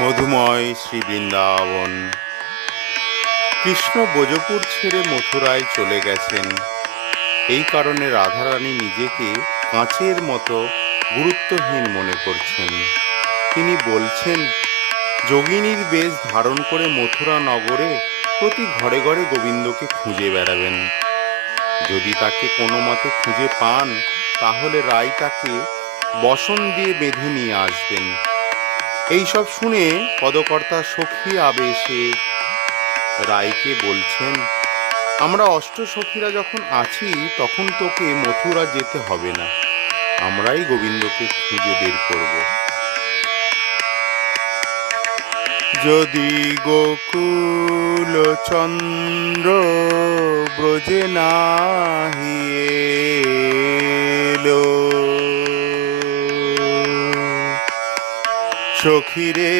মধুময় শ্রী বৃন্দাবন। কৃষ্ণ ব্রজপুর ছেড়ে মথুরায় চলে গেছেন। এই কারণে রাধারানী নিজেকে কাঁচের মতো গুরুত্বহীন মনে করছেন। তিনি বলছেন, যোগিনীর বেশ ধারণ করে মথুরা নগরে প্রতি ঘরে ঘরে গোবিন্দকে খুঁজে বেড়াবেন। যদি তাকে কোনো মতে খুঁজে পান, তাহলে রায় তাকে বসন দিয়ে বেঁধে নিয়ে আসবেন। এইসব শুনে পদকর্তা সখী আবেশে রায়কে বলছেন, আমরা অষ্ট সখীরা যখন আছি, তখন তোকে মথুরা যেতে হবে না, আমরাই গোবিন্দকে খুঁজে বের করব। যদি গোকুল চন্দ্র ব্রজে নাহি এলো, সখীরে